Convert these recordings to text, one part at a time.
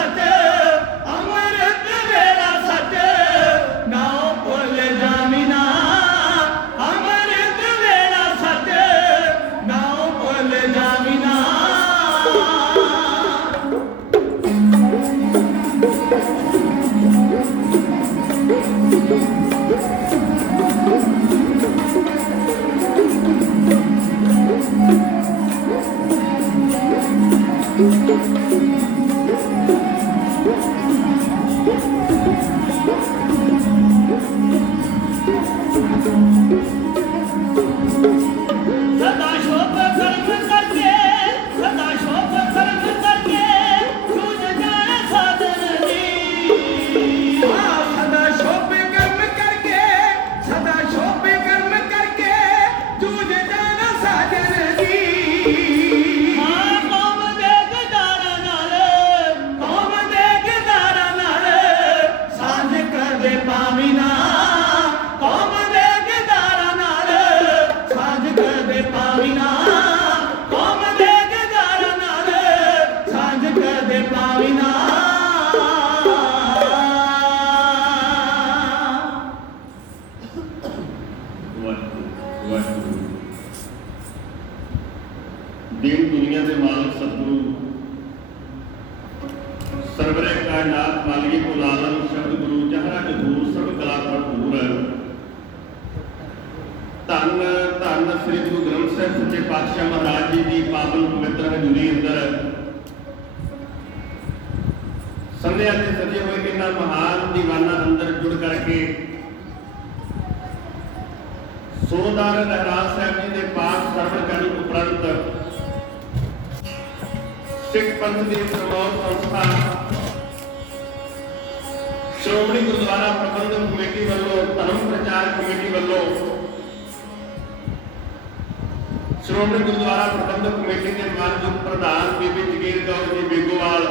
Fate दीन दुनिया के मालिक सतगुरु सरवरे कायनात मालिक कुल आलम शब्द गुरु जहरा जहूर सब कला भरपूर धन धन श्री गुरु ग्रंथ साहिब सच्चे पातशाह महाराज जी की पावन पवित्र हजूरी अंदर संध्या के सजे हुए इन्होंने महान दीवाना अंदर जुड़ करके सोहदार रहराज साहब जी के पाठ श्रवण करने उपरंत सिख पंथ की प्रमोद संस्था श्रोमणी गुरुद्वारा प्रबंधक कमेटी वालों धर्म प्रचार कमेटी वालों श्रोमणी गुरुद्वारा प्रबंधक कमेटी के मानयोग प्रधान बीबी जगीर कौर जी बेगोवाल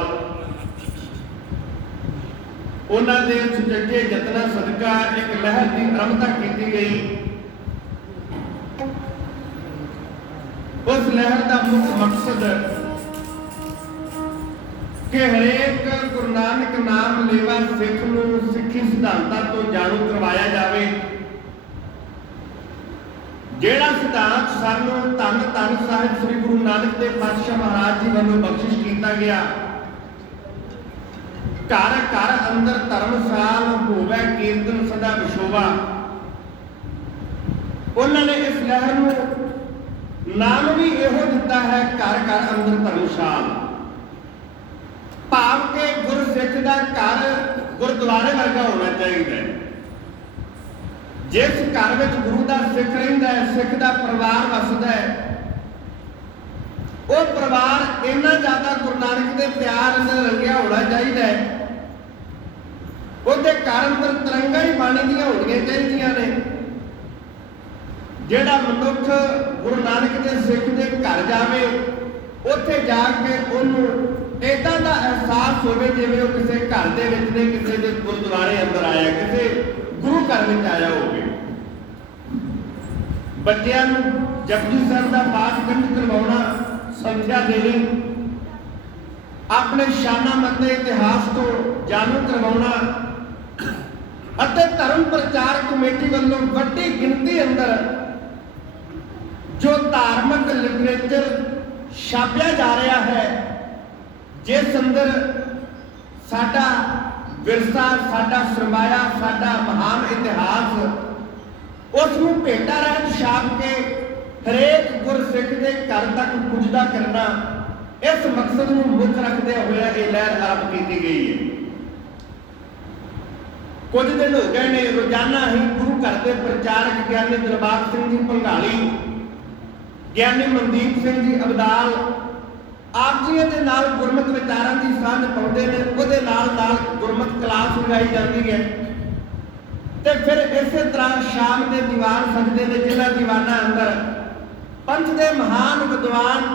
उन्होंने सुचजे यत्न सदका एक लहर की आरंभता की गई। उस लहर का मुख्य मकसद कि हरेक गुरु नानक नाम लेवा सिख नूं सिੱਖੀ सिद्धांतां तो जाणू करवाया जाए। ਜਿਹੜਾ सिद्धांत सानू धन धन साहिब श्री गुरु नानक देव पातशाह महाराज जी वालों बख्शिश किया गया। घर घर अंदर धर्मशाल होवे कीर्तन सदा विशोभा। उन्होंने इस लहर नूं नाम भी इहो दिता है घर घर अंदर धर्मशाल। भाव के गुरसिख का घर गुरुद्वारे वर्गा होना चाहिए। जिस घर में गुरु का सिख रहिंदा है सिख का परिवार वसदा है वो परिवार इन्ना ज्यादा गुरु नानक के प्यार अंदर रंगिया होना चाहिए। उसके घर अंदर तरंगा ही पानी दियां होनियां चाहिए ने। जिहड़ा मनुख गुरु नानक के सिख के घर जावे उत्थे जाके उन्होंने इदा का एहसास हो जिवें वो किसी घर के किसी के गुरुद्वारे अंदर आया किसी गुरु घर में आया हो। बच्चों जपजी साहिब का पाठ कंठ करवाना संध्या देनी अपने शाना मत इतिहास तो जानू करवाना धर्म प्रचार कमेटी वालों वड्डी गिनती अंदर जो धार्मिक लिटरेचर छापिया जा रहा है जिस अंदर साडा विरसा साडा सरमाया साडा महान इतिहास उसनूं भेटा रहत छाप के हरेक गुरसिख के घर तक पुजदा करना इस मकसद नूं मुख रखते हुए यह लहर आरंभ की गई है। कुछ दिन हो गए ने रोजाना ही गुरु घर के प्रचारक ज्ञानी दिलबाग सिंह जी भंगाली ज्ञानी मनदीप सिंह जी अबदाल आप जी के नाल गुरमत विचारां की सांझ पाउंदे ने उहदे नाल गुरमत क्लास लगाई जाती है। तो फिर इस तरह शाम के दीवान सजदे ने जिन्हां दीवाना अंदर पंथ के महान विद्वान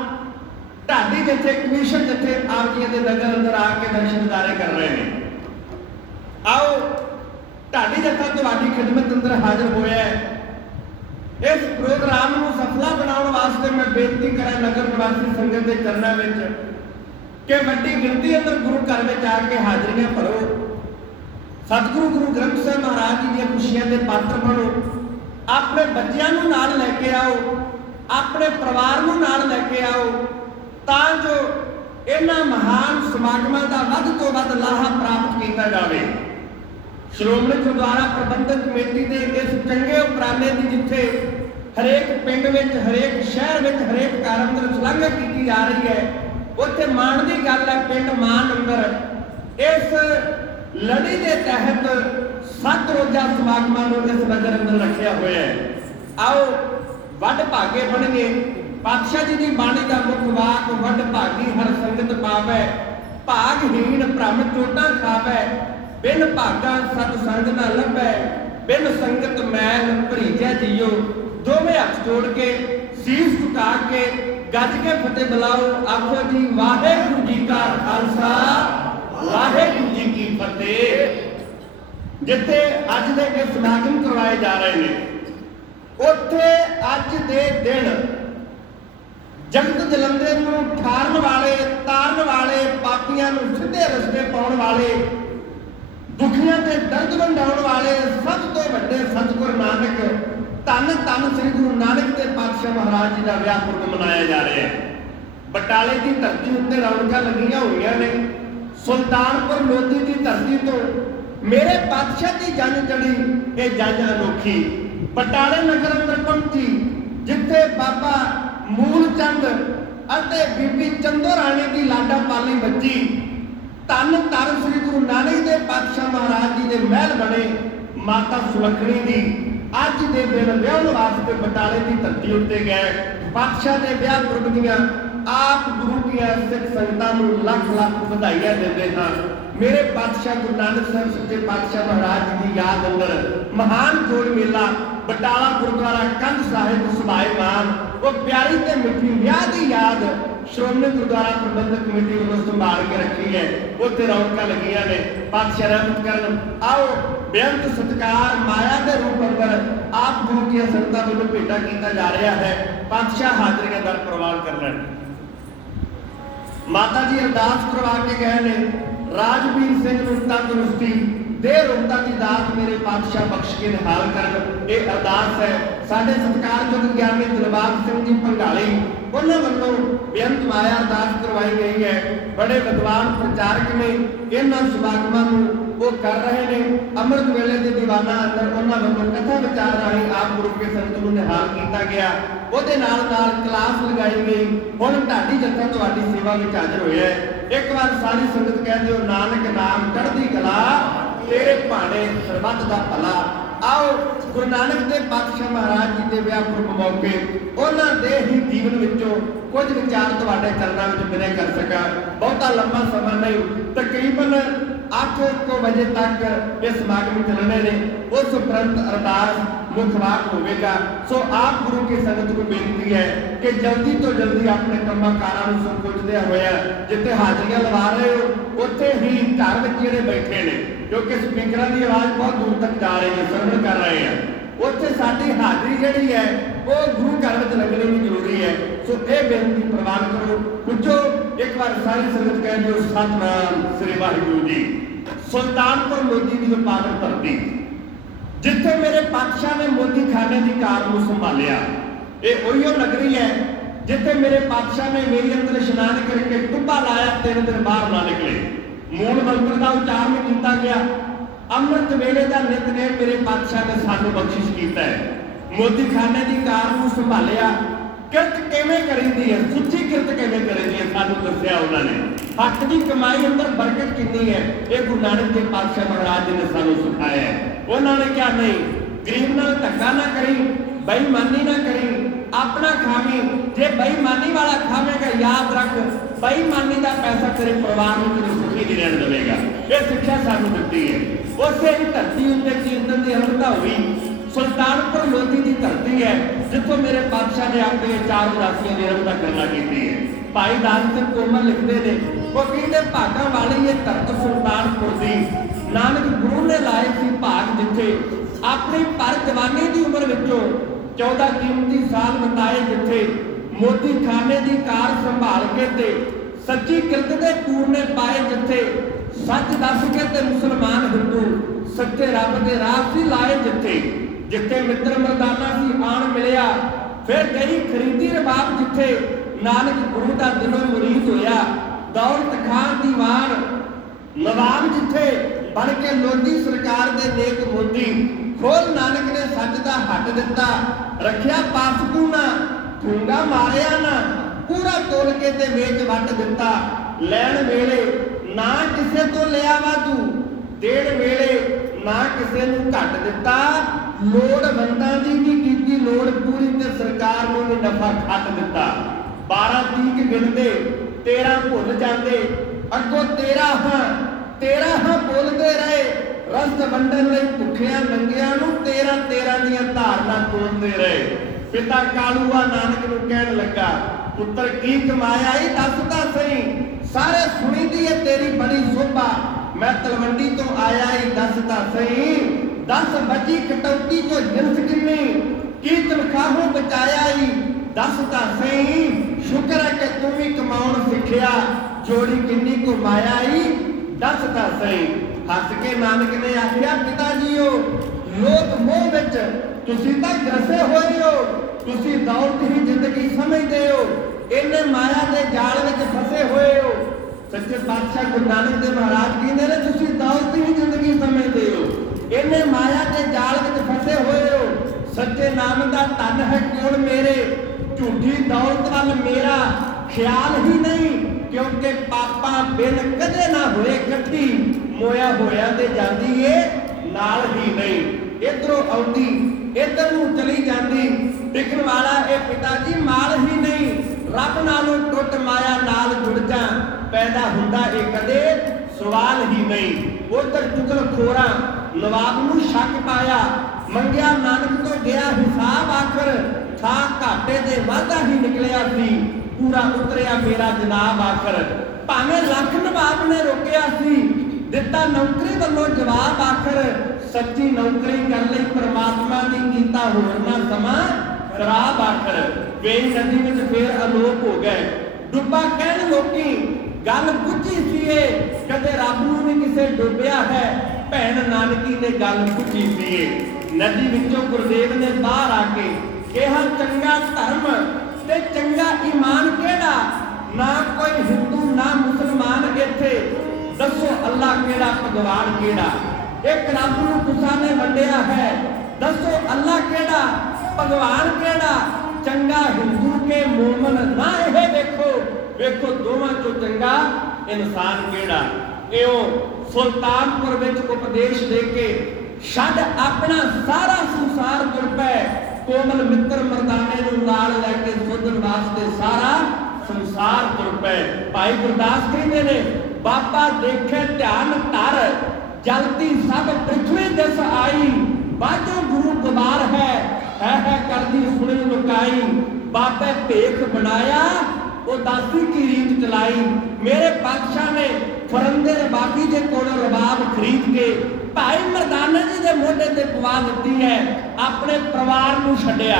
ढाडी जथे कमीशन जथे आप जी के नगर अंदर आके दर्शन दिदारे कर रहे हैं। आओ ढाडी जथा तुहाडी खिदमत अंदर हाजिर होया है। इस प्रोग्राम को सफला बनाने वास्ते मैं बेनती करा नगर निवासी संगत के चरणों में कि वड्डी गिनती अंदर गुरु घर में आके हाजरियां भरो। सतगुरु गुरु ग्रंथ साहिब महाराज जी दी खुशियां के पात्र बनो। अपने बच्चों को नाल लैके आओ अपने परिवार को नाल लैके आओ तां जो इन्हां महान समागमां दा वध तो वध लाहा प्राप्त किया ਕੀਤਾ ਜਾਵੇ। ਸ਼੍ਰੋਮਣੀ ਗੁਰਦੁਆਰਾ ਪ੍ਰਬੰਧਕ ਕਮੇਟੀ ਦੇ ਇਸ ਚੰਗੇ ਉਪਰਾਲੇ ਦੀ ਜਿੱਥੇ ਹਰੇਕ ਪਿੰਡ ਵਿੱਚ, ਹਰੇਕ ਸ਼ਹਿਰ ਵਿੱਚ, ਹਰੇਕ ਘਰ ਅੰਦਰ ਸ਼ਲਾਘਾ ਕੀਤੀ ਜਾ ਰਹੀ ਹੈ, ਉੱਥੇ ਮਾਣ ਦੀ ਗੱਲ ਹੈ ਪਿੰਡ ਮਾਨ ਅੰਦਰ ਇਸ ਲੜੀ ਦੇ ਤਹਿਤ 7 ਰੋਜ਼ਾ ਸਮਾਗਮਾਂ ਨੂੰ ਇਸ ਨਜ਼ਰ ਅੰਦਰ ਰੱਖਿਆ ਹੋਇਆ ਹੈ। ਆਓ ਵੱਡ ਭਾਗੇ ਬਣੀਏ। ਪਾਤਸ਼ਾਹ ਜੀ ਦੀ ਬਾਣੀ ਦਾ ਮੁੱਖ ਵਾਕ ਵੱਡ ਭਾਗੀ ਹਰ ਸੰਗਤ ਪਾਵੈ, ਭਾਗਹੀਣ ਭ੍ਰਮ ਚੋਟਾਂ ਖਾਵੈ, ਬਿਨ ਭਾਗਾ ਸਤ ਸੰਗ ਨਾ ਲੱਭੈ, ਬਿਨ ਸੰਗਤ ਮੈਲ ਭਰੀਜੈ ਜੀਓ। ਦੋਵੇਂ ਹੱਥ ਜੋੜ ਕੇ ਸੀਸ ਝੁਕਾ ਕੇ ਗੱਜ ਕੇ ਫਤਿਹ ਬੁਲਾਓ। ਆਖੋ ਜੀ ਵਾਹਿਗੁਰੂ ਜੀ ਕਾ ਖਾਲਸਾ, ਵਾਹਿਗੁਰੂ ਜੀ ਕੀ ਫਤਿਹ। ਜਿੱਥੇ ਅੱਜ ਦੇ ਇਹ ਸਮਾਗਮ ਕਰਵਾਏ ਜਾ ਰਹੇ ਨੇ, ਉੱਥੇ ਅੱਜ ਦੇ ਦਿਨ ਜਗਤ ਜਲੰਧਰ ਨੂੰ ਠਾਰਨ ਵਾਲੇ, ਤਾਰਨ ਵਾਲੇ, ਪਾਪੀਆਂ ਨੂੰ ਸਿੱਧੇ ਰਸਤੇ ਪਾਉਣ ਵਾਲੇ, ਦੁਖੀਆਂ ਤੇ ਦਰਦ ਵੰਡਾਉਣ ਵਾਲੇ ਸਭ ਤੋਂ ਵੱਡੇ ਸਤਿਗੁਰ ਨਾਨਕ, ਧੰਨ ਧੰਨ ਸ੍ਰੀ ਗੁਰੂ ਨਾਨਕ ਦੇਵ ਪਾਤਸ਼ਾਹ ਮਹਾਰਾਜ ਜੀ ਦਾ ਵਿਆਹ ਪੁਰਬ ਮਨਾਇਆ ਜਾ ਰਿਹਾ ਹੈ। ਬਟਾਲੇ ਦੀ ਧਰਤੀ ਉੱਤੇ ਰੌਣਕਾਂ ਲੱਗੀਆਂ ਹੋਈਆਂ ਨੇ। ਸੁਲਤਾਨਪੁਰ ਲੋਧੀ ਦੀ ਧਰਤੀ ਤੋਂ ਮੇਰੇ ਪਾਤਸ਼ਾਹ ਦੀ ਜੰਜ ਚੜੀ, ਇਹ ਜੰਜ ਅਨੋਖੀ ਬਟਾਲੇ ਨਗਰ ਅੰਦਰ ਪਹੁੰਚੀ, ਜਿੱਥੇ ਬਾਬਾ ਮੂਲ ਚੰਦ ਅਤੇ ਬੀਬੀ ਚੰਦੋ ਰਾਣੀ ਦੀ ਲਾਡਾ ਪਾਲੀ ਬੱਜੀ। ਧੰਨ ਧੰਨ ਸ੍ਰੀ ਗੁਰੂ ਨਾਨਕ ਦੇਵ ਪਾਤਸ਼ਾਹ ਮਹਾਰਾਜ ਜੀ ਦੇ ਮਹਿਲ ਬਣੇ ਮਾਤਾ ਸੁਲੱਖਣੀ ਦੀ ਅੱਜ ਦੇ ਦਿਨ ਵਿਆਹ ਵਾਸਤੇ ਬਟਾਲੇ ਦੀ ਧਰਤੀ ਉੱਤੇ ਗਏ। ਪਾਤਸ਼ਾਹ ਦੇ ਵਿਆਹ ਪੁਰਬ ਦੀਆਂ ਆਪ ਗੁਰੂ ਦੀਆਂ ਸਿੱਖ ਸੰਗਤਾਂ ਨੂੰ ਲੱਖ ਲੱਖ ਵਧਾਈਆਂ ਦਿੰਦੇ ਹਾਂ। ਮੇਰੇ ਪਾਤਸ਼ਾਹ ਗੁਰੂ ਨਾਨਕ ਸਾਹਿਬ ਸੱਚੇ ਪਾਤਸ਼ਾਹ ਮਹਾਰਾਜ ਜੀ ਦੀ ਯਾਦ ਅੰਦਰ ਮਹਾਨ ਜੋੜ ਮੇਲਾ ਬਟਾਲਾ ਗੁਰਦੁਆਰਾ ਕੰਧ ਸਾਹਿਬ ਸੁਭਾਏਮਾਨ, ਉਹ ਪਿਆਰੀ ਤੇ ਮਿੱਠੀ ਵਿਆਹ ਦੀ ਯਾਦ ਸ਼੍ਰੋਮਣੀ ਗੁਰਦੁਆਰਾ ਪ੍ਰਬੰਧਕ ਕਮੇਟੀ ਵੱਲੋਂ ਸੰਭਾਲ ਕੇ ਰੱਖੀ ਹੈ। ਉੱਥੇ ਰੌਣਕਾਂ ਲੱਗੀਆਂ ਨੇ। ਪਾਤਸ਼ਾਹ ਰਹਿਮਤ ਕਰਨ। ਆਓ ਬੇਅੰਤ ਸਤਿਕਾਰ ਮਾਇਆ ਦੇ ਰੂਪ ਅੰਦਰ ਆਪ ਗੁਰੂ ਦੀਆਂ ਸੰਗਤਾਂ ਵੱਲੋਂ ਭੇਟਾ ਕੀਤਾ ਜਾ ਰਿਹਾ ਹੈ। ਪਾਤਸ਼ਾਹ ਹਾਜ਼ਰੀਆਂ ਦਰ ਪ੍ਰਵਾਨ ਕਰ ਲੈਣ। ਮਾਤਾ ਜੀ ਅਰਦਾਸ ਕਰਵਾ ਕੇ ਗਏ ਨੇ, ਰਾਜਵੀਰ ਸਿੰਘ ਨੂੰ ਤੰਦਰੁਸਤੀ ਦੇ ਰੋਗਤਾ ਦੀ ਦਾਤ ਮੇਰੇ ਪਾਤਸ਼ਾਹ ਬਖਸ਼ ਕੇ ਨਿਹਾਲ ਕਰਨ। ਇਹ ਅਰਦਾਸ ਹੈ ਸਾਡੇ ਸਤਿਕਾਰਯੋਗ ਗਿਆਨੀ ਦਿਲਬਾਗ ਸਿੰਘ ਜੀ ਭੰਗਾਲੀ, ਉਹਨਾਂ ਵੱਲੋਂ ਬੇਅੰਤ ਮਾਇਆ ਅਰਦਾਸ ਕਰਵਾਈ ਗਈ ਹੈ। ਬੜੇ ਵਿਦਵਾਨ ਪ੍ਰਚਾਰਕ ਨੇ, ਇਹਨਾਂ ਸਮਾਗਮਾਂ ਨੂੰ ਉਹ ਕਰ ਰਹੇ ਨੇ। ਅੰਮ੍ਰਿਤ ਵੇਲੇ ਦੇ ਦੀਵਾਨਾਂ ਅੰਦਰ ਉਹਨਾਂ ਵੱਲੋਂ ਕਥਾ ਵਿਚਾਰ ਰਾਹੀਂ ਆਪ ਗੁਰੂ ਕੇ ਸੰਗਤ ਨੂੰ ਨਿਹਾਲ ਕੀਤਾ ਗਿਆ। ਉਹਦੇ ਨਾਲ ਨਾਲ ਕਲਾਸ ਲਗਾਈ ਗਈ। ਹੁਣ ਢਾਡੀ ਜੱਥਾ ਤੁਹਾਡੀ ਸੇਵਾ ਵਿੱਚ ਹਾਜ਼ਰ ਹੋਇਆ ਹੈ। ਇੱਕ ਵਾਰ ਸਾਰੀ ਸੰਗਤ ਕਹਿ ਦਿਓ, ਨਾਨਕ ਨਾਮ ਚੜ੍ਹਦੀ ਕਲਾ, ਤੇਰੇ ਭਾਣੇ ਸਰਬੱਤ ਦਾ ਭਲਾ। ਆਓ ਗੁਰੂ ਨਾਨਕ ਦੇਵ ਪਾਤਸ਼ਾਹ ਮਹਾਰਾਜ ਜੀ ਦੇ ਵਿਆਹ ਪੁਰਬ ਮੌਕੇ ਉਹਨਾਂ ਦੇ ਹੀ ਜੀਵਨ ਵਿੱਚੋਂ ਕੁਝ ਵਿਚਾਰ ਤੁਹਾਡੇ ਚਰਨਾਂ ਵਿੱਚ ਵਿਨੈ ਕਰ ਸਕਾਂ। ਬਹੁਤਾ ਲੰਬਾ ਸਮਾਂ ਨਹੀਂ, ਤਕਰੀਬਨ 8 ਵਜੇ ਤੱਕ ਇਹ ਸਮਾਗਮ ਚੱਲਣੇ ਨੇ। ਉਸ ਉਪਰੰਤ ਅਰਦਾਸ ਮੁੱਖ ਵਾਕ ਹੋਵੇਗਾ। ਸੋ ਆਪ ਗੁਰੂ ਕੀ ਸੰਗਤ ਨੂੰ ਬੇਨਤੀ ਹੈ ਕਿ ਜਲਦੀ ਤੋਂ ਜਲਦੀ ਆਪਣੇ ਕੰਮਾਂ ਕਾਰਾਂ ਨੂੰ ਸੰਕੋਚਦਿਆਂ ਹੋਇਆ ਜਿੱਥੇ ਹਾਜ਼ਰੀਆਂ ਲਵਾ ਰਹੇ ਹੋ ਉੱਥੇ ਹੀ ਘਰ ਵਿੱਚ ਜਿਹੜੇ ਬੈਠੇ ਨੇ, ਕਿਉਂਕਿ ਸਪੀਕਰਾਂ ਦੀ ਆਵਾਜ਼ ਬਹੁਤ ਦੂਰ ਤੱਕ ਜਾ ਰਹੀ ਹੈ, ਸਰਵਣ ਕਰ ਰਹੇ ਆ, ਉੱਥੇ ਸਾਡੀ ਹਾਜ਼ਰੀ ਜਿਹੜੀ ਹੈ ਉਹ ਗੁਰੂ ਘਰ ਵਿੱਚ ਲੱਗਣੀ ਵੀ ਜ਼ਰੂਰੀ ਹੈ। ਸੋ ਇਹ ਬੇਨਤੀ ਪ੍ਰਵਾਨ ਕਰੋ। ਪੁੱਛੋ ਇੱਕ ਵਾਰ ਸਾਰੀ ਸੰਗਤ ਕਹਿ ਦਿਓ, ਸਤਿਨਾਮ ਸ੍ਰੀ ਵਾਹਿਗੁਰੂ ਜੀ। ਸੁਲਤਾਨਪੁਰ ਲੋਧੀ ਦੀ ਪਾਵਨ ਧਰਤੀ, ਜਿੱਥੇ ਮੇਰੇ ਪਾਤਸ਼ਾਹ ਨੇ ਮੋਦੀ ਖਾਨੇ ਦੀ ਕਾਰ ਨੂੰ ਸੰਭਾਲਿਆ, ਇਹ ਉਹੀਓ ਨਗਰੀ ਹੈ ਜਿੱਥੇ ਮੇਰੇ ਪਾਤਸ਼ਾਹ ਨੇ ਵੇਈ ਅੰਦਰ ਇਸ਼ਨਾਨ ਕਰਕੇ ਟੁੱਬਾ ਲਾਇਆ, 3 ਦਿਨ ਬਾਹਰ ਨਾ ਨਿਕਲੇ। ਮੂਲ ਮੰਤਰ ਦਾ ਉਚਾਰਨ ਕੀਤਾ ਗਿਆ। ਅੰਮ੍ਰਿਤ ਵੇਲੇ ਦਾ ਨਿਤਨੇਮ ਮੇਰੇ ਪਾਤਸ਼ਾਹ ਨੇ ਸਾਨੂੰ ਬਖਸ਼ਿਸ਼ ਕੀਤਾ ਹੈ। ਮੋਦੀ ਖਾਨੇ ਦੀ ਕਾਰ ਨੂੰ ਸੰਭਾਲਿਆ। ਕਿਰਤ ਕਿਵੇਂ ਕਰੀਦੀ ਹੈ, ਸੁੱਚੀ ਕਿਰਤ ਕਿਵੇਂ ਕਰੀਦੀ ਹੈ, ਸਾਨੂੰ ਦੱਸਿਆ ਉਹਨਾਂ ਨੇ। ਹੱਕ ਦੀ ਕਮਾਈ ਅੰਦਰ ਬਰਕਤ ਕਿੰਨੀ ਹੈ, ਇਹ ਗੁਰੂ ਨਾਨਕ ਦੇਵ ਪਾਤਸ਼ਾਹ ਮਹਾਰਾਜ ਜੀ ਨੇ ਸਾਨੂੰ ਸਿਖਾਇਆ ਹੈ। ਉਹਨਾਂ ਨੇ ਕਿਹਾ, ਨਹੀਂ, ਗਰੀਬ ਨਾਲ ਧੱਕਾ ਨਾ ਕਰੀ, ਬੇਈਮਾਨੀ ਨਾ ਕਰੀ, ਆਪਣਾ ਖਾਵੀਂ। ਜੇ ਬੇਈਮਾਨੀ ਵਾਲਾ ਖਾਵੇਗਾ, ਯਾਦ ਰੱਖ, ਬੇਈਮਾਨੀ ਦਾ ਪੈਸਾ ਤੇਰੇ ਪਰਿਵਾਰ ਨੂੰ ਤੇਰੇ ਸੁਖੀ ਨਹੀਂ ਰਹਿਣ ਦੇਵੇਗਾ। ਇਹ ਸਿੱਖਿਆ ਸਾਨੂੰ ਦਿੱਤੀ ਹੈ। ਉਸੇ ਹੀ ਧਰਤੀ ਉੱਤੇ ਕੀਰਤਨ ਦੀ ਅਰੰਭਤਾ ਹੋਈ। ਸੁਲਤਾਨਪੁਰ ਲੋਧੀ ਦੀ ਧਰਤੀ ਹੈ ਜਿੱਥੋਂ ਮੇਰੇ ਪਾਤਸ਼ਾਹ ਨੇ ਆਪਣੇ 4 ਉਦਾਸੀਆਂ ਦੀ ਅਰੰਭਤਾ ਕਰਨਾ ਕੀਤੀ ਹੈ। ਭਾਈ ਦਾਨ ਸਿੰਘ ਕੋਮਲ ਲਿਖਦੇ ਨੇ, ਉਹ ਕਹਿੰਦੇ, ਭਾਗਾਂ ਵਾਲੀ ਇਹ ਧਰਤ ਸੁਲਤਾਨਪੁਰ ਦੀ, ਨਾਨਕ ਗੁਰੂ ਨੇ ਲਾਏ ਸੀ ਭਾਗ, ਜਿੱਥੇ ਆਪਣੀ ਪਰ ਜਵਾਨੀ ਦੀ ਉਮਰ ਵਿੱਚੋਂ 14 ਕੀਮਤੀ ਸਾਲ ਬਿਤਾਏ, ਜਿੱਥੇ ਮੋਦੀ ਖਾਨੇ ਦੀ ਕਾਰ ਸੰਭਾਲ ਕੇ ਤੇ ਸੱਚੀ ਕਿਰਤ ਦੇ ਪੂਰਨੇ ਪਾਏ, ਜਿੱਥੇ ਸੱਚ ਦੱਸ ਕੇ ਤੇ ਮੁਸਲਮਾਨ ਹਿੰਦੂ ਸੱਚੇ ਰੱਬ ਦੇ ਰਾਹ ਸੀ ਲਾਏ, ਜਿੱਥੇ ਮਿੱਤਰ ਮਰਦਾਨਾ ਸੀ ਆਣ ਮਿਲਿਆ, ਫਿਰ ਗਈ ਖਰੀਦੀ ਰਬਾਬ, ਜਿੱਥੇ ਨਾਨਕ ਗੁਰੂ ਦਾ ਦਿਲੋਂ ਮੁਰੀਦ ਹੋਇਆ। ਦੌਲਤ ਖਾਨ ਦੀਵਾਨ ਨਵਾਬ, ਜਿੱਥੇ बन के लोधी सरकार दे नेक मोदी। खोल नानक ने सच दा हट दिता, रखिया पासकू ना, ठूंगा मारिया ना, पूरा तोल के ते वेच वट दिता। लैण वेले ना किसे तो लिया वाधू, देण वेले ना किसे नूं घट दिता। लोड़वंदां दी भी कीती लोड़ पूरी ते सरकार नूं भी नफा खट दिता। 12 तीक गिणदे 13 भुल जाते, अगों 13 हाँ बोलते रहे। रस वंडन लई भुखिया नंगिया नूं 13 दियां धारना तोड़ते रहे। पिता कालूआ नानक नूं कहण लगा, पुत्र की कमाया ही दस तां सही। सारे सुनी दी है तेरी बड़ी शोभा, मैं तलवंडी तो आया ही दस तां सही। 10 बची कटौती चो जिनस किन्नी, की तनखाहों बचाया ही दस तां सही। शुक्र है कि तू भी कमाउण सिखिया, जोड़ी किन्नी को माया ही दस तां सही। हस के नानक ने आख्या, पिता जीओ लोक मोह विच तुसीं तां ग्रसे होए हो, तुसीं दौलत ही जिंदगी समझदे हो, इन्ने माया दे जाल विच फसे होए हो। सच्चे पातशाह गुरु नानक देव महाराज कहंदे ने, तुसीं दौलत ही जिंदगी समझदे हो, इन्ने माया दे जाल विच फसे होए हो। सच्चे नाम दा धन है कोल मेरे, झूठी दौलत वाल मेरा ख्याल ही नहीं। क्योंकि पापा बिन कदे ना होए इकट्ठी, मोया होया ते जांदी ए नाल ही नहीं। इधरों आउंदी इधर नूं चली जांदी, टिकण वाला ए पिता जी माल ही नहीं। रब नालों टुट माया नाल जुड़ जा, पैदा हुंदा ए कदे सवाल ही नहीं। उधर चुगलखोरा नवाब नूं शक पाया, मंगिया नानक तो गया हिसाब आखर। था घाटे दे वाधा ही निकलिया सी, पूरा उतरिया मेरा जनाब आखर। भावें लख नवाब ने रोकिया सी, दिता नौकरी वालों जवाब आखर। सच्ची नौकरी कर लई परमात्मा दी कीता होर ना समा खराब आखर। वेई नदी विच फेर अलोप हो गए, डुब्बा कहण लोकी गल बुझी सीए। कदे रब नूं भी किसे डुबिया है, भैण नानकी ने गल बुझी सीए। नदी विचों गुरदेव ने बाहर आके कहा, चंगा धर्म ते चंगा ईमान केड़ा, ना कोई हिंदू ना मुसलमान इत्थे, दसो अल्लाह केड़ा भगवान केड़ा। एक रब नूं तुसां ने वंडिया है, दसो अल्लाह केड़ा भगवान केड़ा। चंगा हिंदू के मोमन ना इह देखो, वेखो दोवां चों चंगा इंसान केड़ा। इहो सुल्तानपुर विच उपदेश दे के छड्ड अपना सारा संसार तुर पै। कोमल मित्र मरदाने नूं नाल लैके सोधन वास्ते सारा संसार तुर पै। भाई गुरदास कहंदे ने, बाबा देखे ध्यान धर, जलती सब पृथ्वी दिस आई। बाजो गुरु कुमार है करदी सुनी लुकाई। बाबे भेख बनाया, उदासी की रीत चलाई। मेरे बादशाह ने फरंदे रबाबी जे कोलों रबाब खरीद के भाई मरदाना जी दे मोढे ते पवा दित्ती है, अपने परिवार नूं छड्डिया।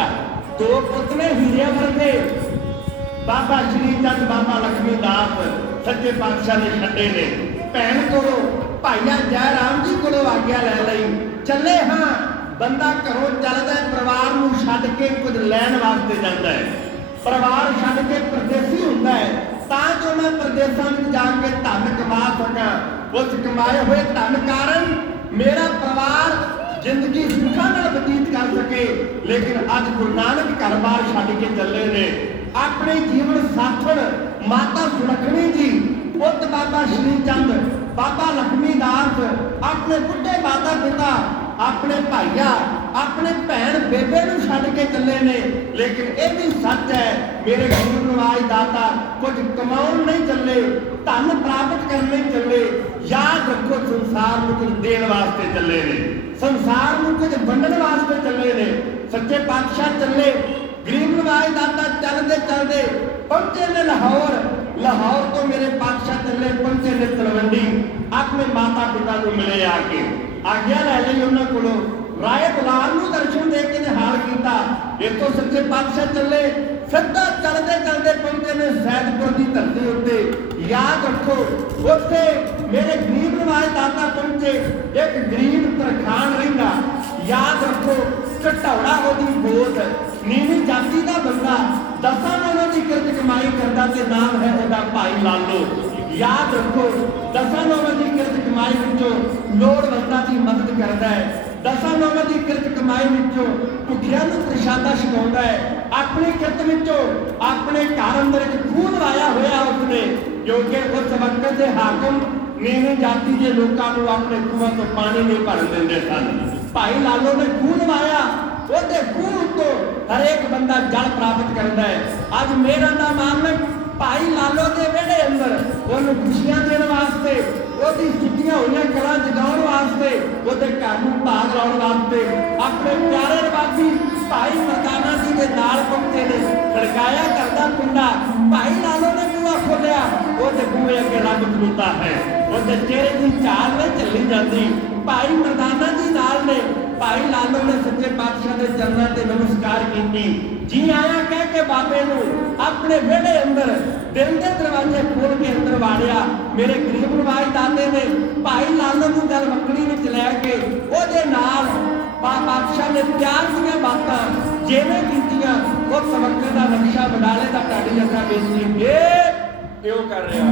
2 पुत ने हीरे वर्गे, बाबा श्री चंद बाबा लक्ष्मी दास सच्चे पातशाह ने छड्डे ने। भैन कोलों भाईया जय राम जी कोलों आग्या लै लई, चले हाँ। बंदा घरों चलदा है, परिवार नूं छड्ड के कुछ लैण वास्ते जांदा है। परिवार छड्ड के परदेसी हुंदा है, तां जो मैं परदेसां विच जाके धन कमा सकां। उस कमाए हुए धन कारण मेरा परिवार जिंदगी सुखां नाल बतीत कर सके। लेकिन अज गुरु नानक घर बार छड्ड के चले ने। अपने जीवन साथण माता सुलखणी जी, पुत बाबा श्री चंद, बाबा लक्ष्मी दास, अपने बुढ़े माता पिता, अपने भाईया, अपने भैन बेबे नूं छड्ड के चले ने। लेकिन यह भी सच है, मेरे गुरु नवाज दाता कुछ कमाउण नहीं चले, धन प्राप्त करने चले। याद रखो, संसार नूं कुछ देण वास्ते चले ने, संसार नूं कुछ वंडण वास्ते चले ने। सच्चे पातशाह चले, गरीब नवाज दाता चलते चलते पहुंचे ने लाहौर। लाहौर तो मेरे पातशाह चले पहुंचे ने तलवंडी। अपने माता पिता को मिले आके आग्या लै लई उन्हां कोलों। राय बुलार नूं दर्शन दे के निहाल कीता। इत्थों सच्चे पातशाह चले, सीधा चलते चलते पहुंचे ने सैदपुर की धरती उत्ते। याद रखो, उत्थे मेरे गरीब नवाज दाता पहुंचे। एक गरीब तरखान रहिंदा, याद रखो, घटौड़ा ओदी गोत, नीवी जाति का बंदा, 10 महीनों की किरत कमाई करता ते नाम है ओदा भाई लालो। याद रखो, 10 महीनों की किरत कमाई कमाई विचों लोड़वंदां दी मदद करदा है। दसां नौवां दी किरत कमाई विचों भुखियां नूं प्रशादा छकाउंदा है। अपनी किरत विचों अपने घर अंदर एक खूह लवाया होया उसने, क्योंकि उस वक्त दे हाकम नीवीं जाति के लोगों को अपने खूहां तो पानी नहीं भरन दिंदे सन। भाई लालो ने खूह लवाया, ਉਹਦੇ ਖੂਹ ਤੋਂ ਹਰੇਕ ਬੰਦਾ ਜਲ ਪ੍ਰਾਪਤ ਕਰਦਾ ਹੈ। ਅੱਜ ਮੇਰਾ ਦਾ ਮਾਲਕ ਭਾਈ ਲਾਲੋ ਦੇ ਵਿਹੜੇ ਅੰਦਰ ਉਹਨੂੰ ਖੁਸ਼ੀਆਂ ਦੇਣ ਵਾਸਤੇ, ਉਹਦੀ ਸੁੱਤੀਆਂ ਹੋਈਆਂ ਕਲਾਂ ਜਗਾਉਣ ਵਾਸਤੇ, ਉਹਦੇ ਘਰ ਨੂੰ ਭਾਗ ਲਾਉਣ ਵਾਸਤੇ ਆਪਣੇ ਪਿਆਰੇ ਰਵਾਜੀ ਭਾਈ ਮਰਦਾਨਾ ਜੀ ਦੇ ਨਾਲ ਪਹੁੰਚੇ ਨੇ। ਖੜਕਾਇਆ ਕਰਦਾ ਕੁੰਡਾ, ਭਾਈ ਲਾਲੋ ਨੇ ਬੂਹਾ ਖੋਲਿਆ, ਉਹਦੇ ਬੂਹੇ ਅੱਗੇ ਰੱਬ ਖਲੋਤਾ ਹੈ। ਉਹਦੇ ਚਿਹਰੇ ਦੀ ਝਾਲ ਨਹੀਂ ਚੱਲੀ ਜਾਂਦੀ। ਭਾਈ ਮਰਦਾਨਾ ਜੀ ਨਾਲ ਨੇ। भाई लालो ने सच्चे पातशाह के चरणों से नमस्कार की, जी आया कह के बाबे नूं अपने विहड़े अंदर दिल के दरवाजे खोल के अंदर वाड़िया। मेरे गरीब नवाज दादे ने भाई लालो नूं गल वकड़ी विच लैके ओहदे नाल पातशाह ने प्यार दीआं बातां जिवें कीतियां, उस वक्त दा नक्शा बडाले दा ढाडी असा बेसली क्यों कर रहा।